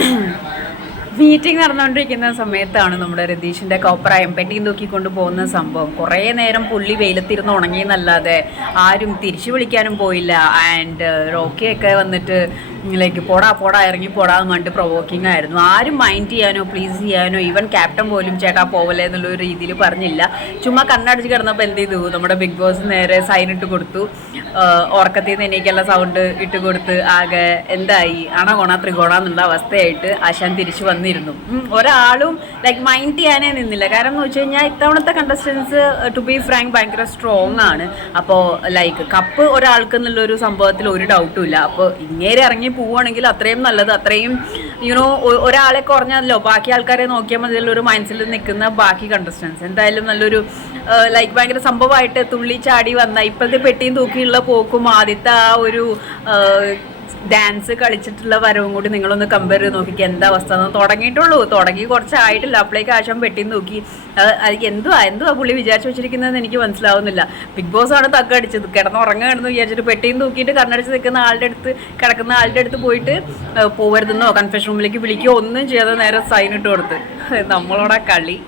Meeting നടന്നുകൊണ്ടിരിക്കുന്ന സമയത്താണ് നമ്മുടെ രതീഷിന്റെ കോപ്രായം പെട്ടിയും തൂക്കിക്കൊണ്ട് പോകുന്ന സംഭവം. കുറേ നേരം പുള്ളി വെയിലത്തിരുന്ന് ഉണങ്ങിയെന്നല്ലാതെ ആരും തിരിച്ചു വിളിക്കാനും പോയില്ല. ആൻഡ് റോക്കിയൊക്കെ വന്നിട്ട് ലൈക്ക് പോടാ പോടാ ഇറങ്ങി പോടാ എന്ന് പറഞ്ഞിട്ട് പ്രൊവോക്കിംഗ് ആയിരുന്നു. ആരും മൈൻഡ് ചെയ്യാനോ പ്ലീസ് ചെയ്യാനോ ഈവൻ ക്യാപ്റ്റൻ പോലും ചേട്ടാ പോവല്ലേ എന്നുള്ള രീതിയിൽ പറഞ്ഞില്ല. ചുമ്മാ കണ്ണടച്ച് കിടന്നപ്പോൾ എന്ത് ചെയ്തു? നമ്മുടെ ബിഗ് ബോസ് നേരെ സൈൻ ഇട്ട് കൊടുത്തു. ഉറക്കത്തിൽ നിന്ന് എനിക്കുള്ള സൗണ്ട് ഇട്ട് കൊടുത്ത് ആകെ എന്തായി? അണകോണ ത്രികോണ എന്നുള്ള അവസ്ഥയായിട്ട് ആശാൻ തിരിച്ചു വന്നിരുന്നു. ഒരാളും ലൈക്ക് മൈൻഡ് ചെയ്യാനേ നിന്നില്ല. കാരണം എന്ന് വെച്ച് കഴിഞ്ഞാൽ ഇത്തവണത്തെ കണ്ടസ്റ്റൻസ് ടു ബി ഫ്രാങ്ക് ഭയങ്കര സ്ട്രോങ് ആണ്. അപ്പോൾ ലൈക്ക് കപ്പ് ഒരാൾക്ക് എന്നുള്ളൊരു സംഭവത്തിൽ ഒരു ഡൗട്ടും ഇല്ല. അപ്പോൾ ഇങ്ങേരെ ഇറങ്ങി പോവുകയാണെങ്കിൽ അത്രയും നല്ലത്. അത്രയും യുനോ ഒരാളെ കുറഞ്ഞല്ലോ ബാക്കി ആൾക്കാരെ നോക്കിയാൽ മതി. ഒരു മൈൻഡ്സിൽ നിൽക്കുന്ന ബാക്കി കണ്ടസ്റ്റൻസ് എന്തായാലും നല്ലൊരു ലൈക്ക് ഭയങ്കര സംഭവമായിട്ട് തുള്ളി ചാടി വന്ന ഇപ്പോഴത്തെ പെട്ടിയും തൂക്കിയുള്ള പോക്കും ആദ്യത്തെ ആ ഒരു ഡാൻസ് കളിച്ചിട്ടുള്ള വരവും കൂടി നിങ്ങളൊന്ന് കമ്പയർ ചെയ്ത് നോക്കിക്കുക എന്താ അവസ്ഥ തുടങ്ങിയിട്ടുള്ളൂ. തുടങ്ങി കുറച്ചായിട്ടില്ല. അപ്പോഴേക്ക് ആശം പെട്ടി നോക്കി. അത് എന്തുവാ എന്തുവാ പുള്ളി വിചാരിച്ചു വെച്ചിരിക്കുന്നതെന്ന് എനിക്ക് മനസ്സിലാവുന്നില്ല. ബിഗ് ബോസ് ആണ് തക്കടിച്ചത് കിടന്നുറങ്ങുകയാണെന്ന് വിചാരിച്ചിട്ട് പെട്ടിയും തൂക്കിയിട്ട് കണ്ണടിച്ച് നിൽക്കുന്ന ആളുടെ അടുത്ത് കിടക്കുന്ന ആളുടെ അടുത്ത് പോയിട്ട് പോകരുതെന്നോ കൺഫെഷൻ റൂമിലേക്ക് വിളിക്കുകയോ ഒന്നും ചെയ്യാതെ നേരെ സൈൻ ഇട്ട് കൊടുത്ത്. നമ്മളോടാ കളി.